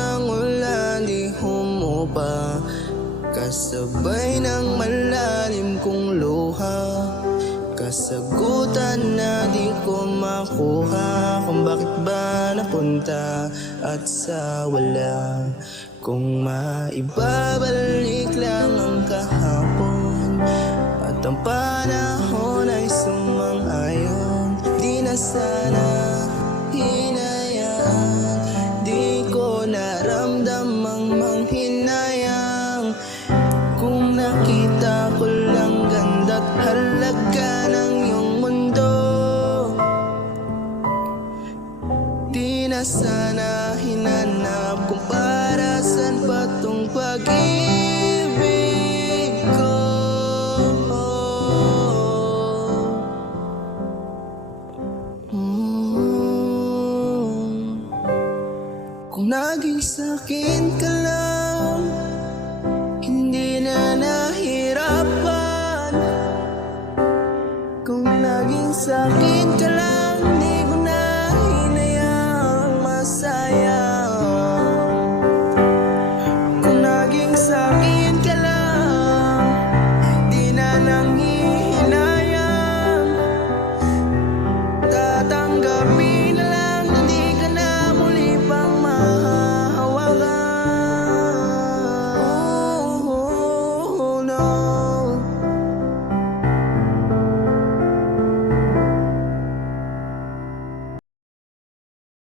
ng ulan di humupa, kasabay ng malalim kong luha. Kasagutan na di ko makuha, kung bakit ba napunta at sa wala. Kung maibabalik lang ang kahapon at ang panahon ay sumang-ayon, di na sana hinayaan. Di ko naramdamang manghinayang kung nakita ko lang ganda't halaga ng iyong mundo. Di na sana hinanap kung para saan pa tong pag-ibig ko. Kung naging sa'kin ka lang, hindi na nahirapan. Kung naging sa'kin ka lang,